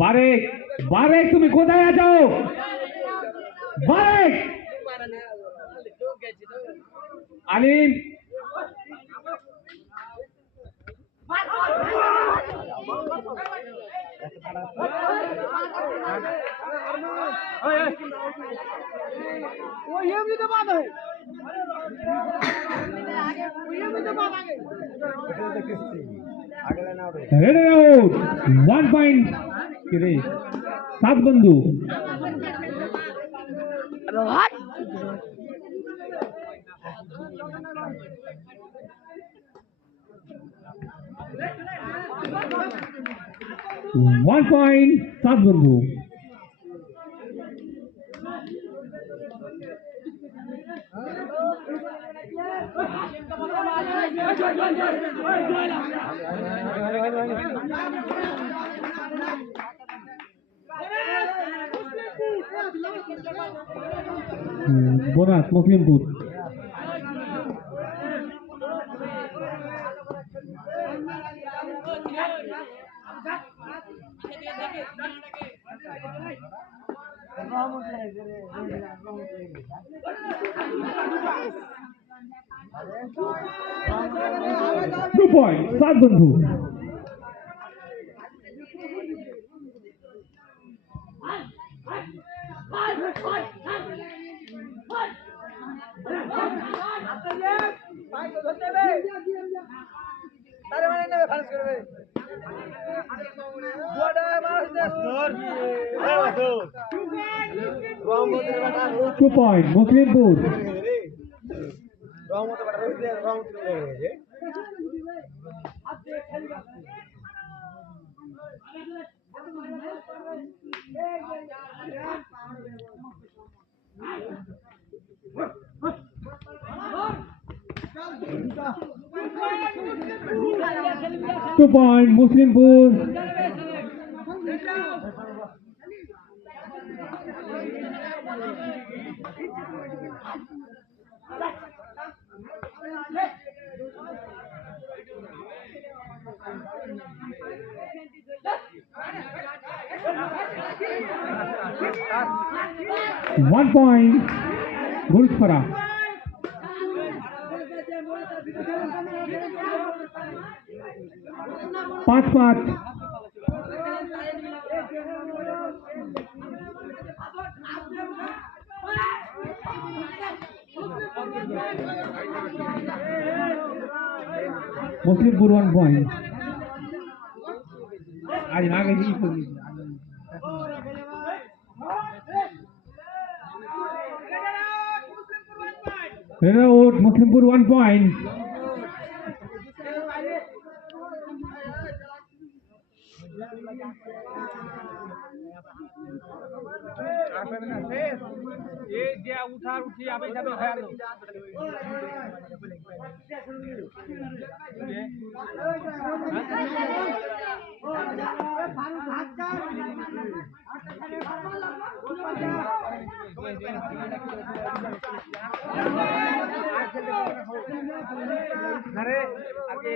বারেক বারেক তুমি কোথায় আছো? বারেক আলিম वो ये भी तो बात है वो ये भी तो बात आगे রেড আউট 1 পয়েন্ট রে সাত বন্ধু व्हाट 1 পয়েন্ট সাত বন্ধু বোনাস মুসলিমপুর टू पॉइंट सात बंधु two point Muslimpur two point Muslimpur 1 point Gulfara 5-5 Muslimpur 1 point आज आगे जी out Muslimpur 1 point ये जे उठा उठी आबे जाबे खाया लो अरे आगे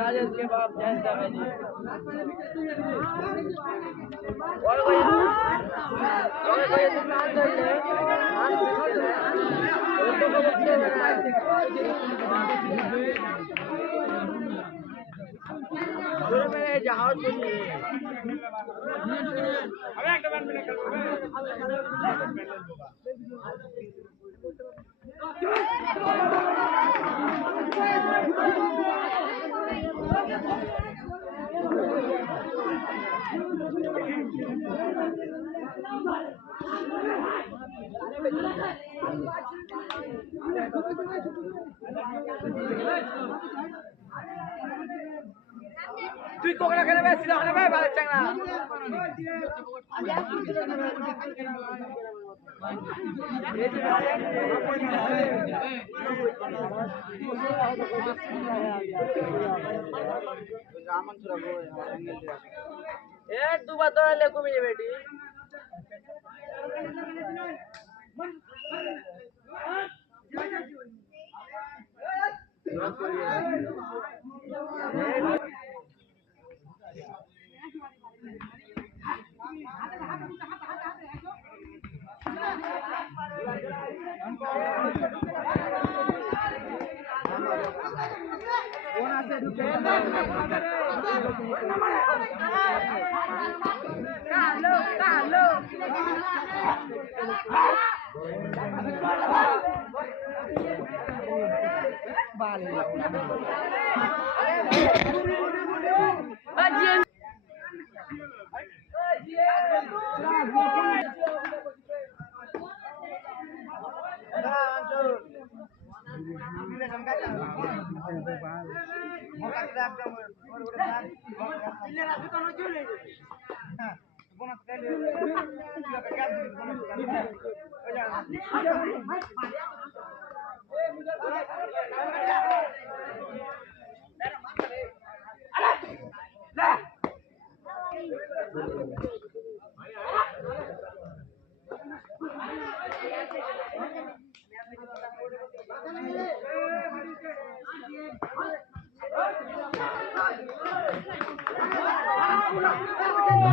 राजेश के बाप जैसा है जी मेरे जहाज তুই কোকড়া খেলে বেশি হলে ভাই ভালো চাংলা ए दुबार दौड़ाले कमे যাবে বেটি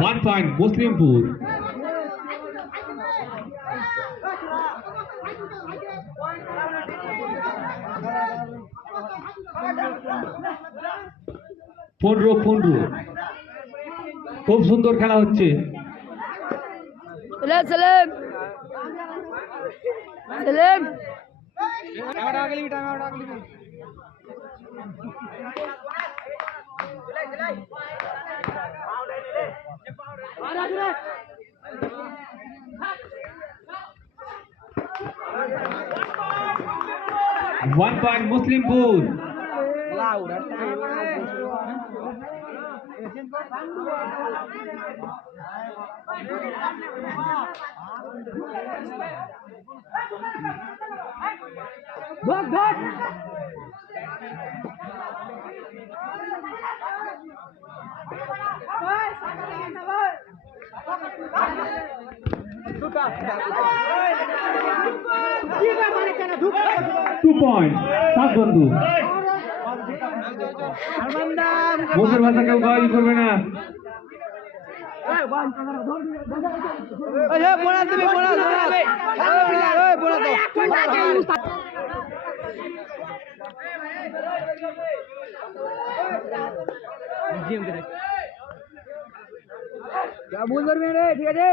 One point, Muslimpur. পনেরো খুব সুন্দর খেলা হচ্ছে। Selim Selim One point, Muslimpur. Two points, সাত বন্ধু। মুখের ভাষা কেউ গালি করবে না। ভুল করবি রে, ঠিক আছে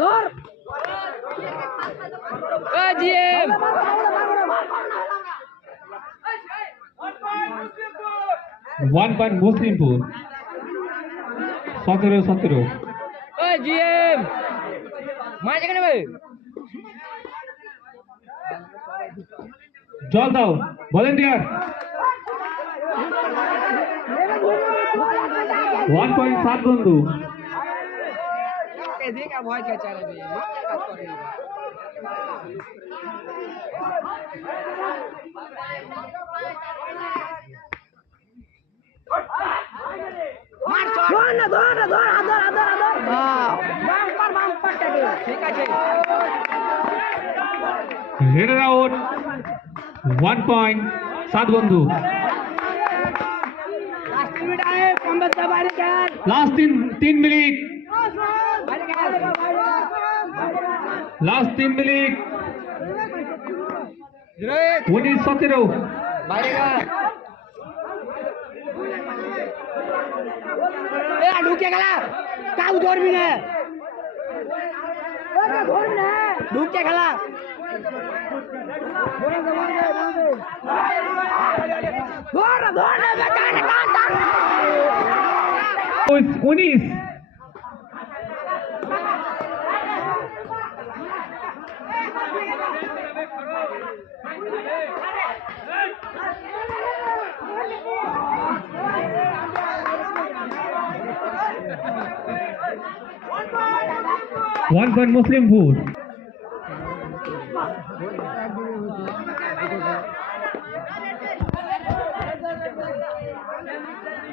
ধর জিএম 1 point মুসলিমপুর 17-17 জিএম মাঝে কেন ভাই জল দাও ভলেন্টিয়ার 1 point 7 বন্ধু देखा भय क्या चाह रहे हैं काज कर रहे हैं मार धर हां बाम पट्टा दे ठीक আছে হেডার আউট 1 point 7 বন্ধু लास्ट मिनट आए कमबैक का बाहर कर লাস্ট 3 মিনিট লাস্ট 3 মিনিট 19-17 বাইরে গা এ ঢুকে গেল কাউ ধরবি না ওটা ধরবি না ঢুকে গেল ধর কান 19 1 point মুসলিমপুর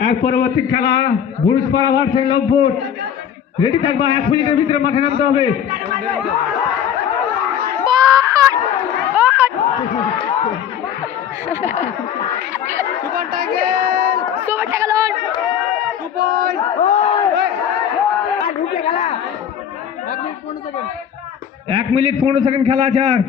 এক পরবর্তী খেলা বুরুজপাড়া ভার্সেস লভ্যট রেডি থাকবা 1 মিনিটের ভিতরে মাঠে নামতে হবে সুপার টাইগার অন 2 পয়েন্ট ওই ঢুকে গেল 1 মিনিট 15 সেকেন্ড খেলা আছে আর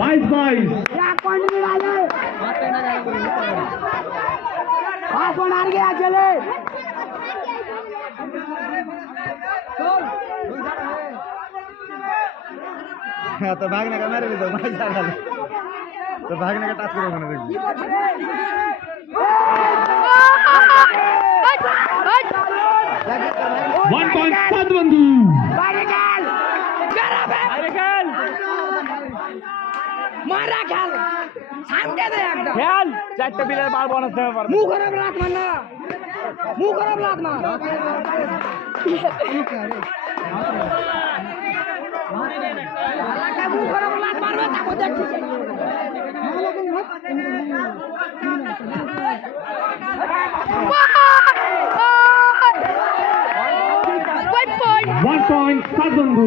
বাইশ বাইশ तो भागने का मेरे भी तो भाई जाना तो भागने का टास्क करो मैंने वन पॉइंट 7 बंधु मारा खेल सामने दे एकदम खेल चारटे बिलेर बाल बोनस देवे पारबे मुंह खराब लात मारना मुंह खराब लात मार मुंह खराब लात मारबे ताको देखछि वन पॉइंट 7 बंधु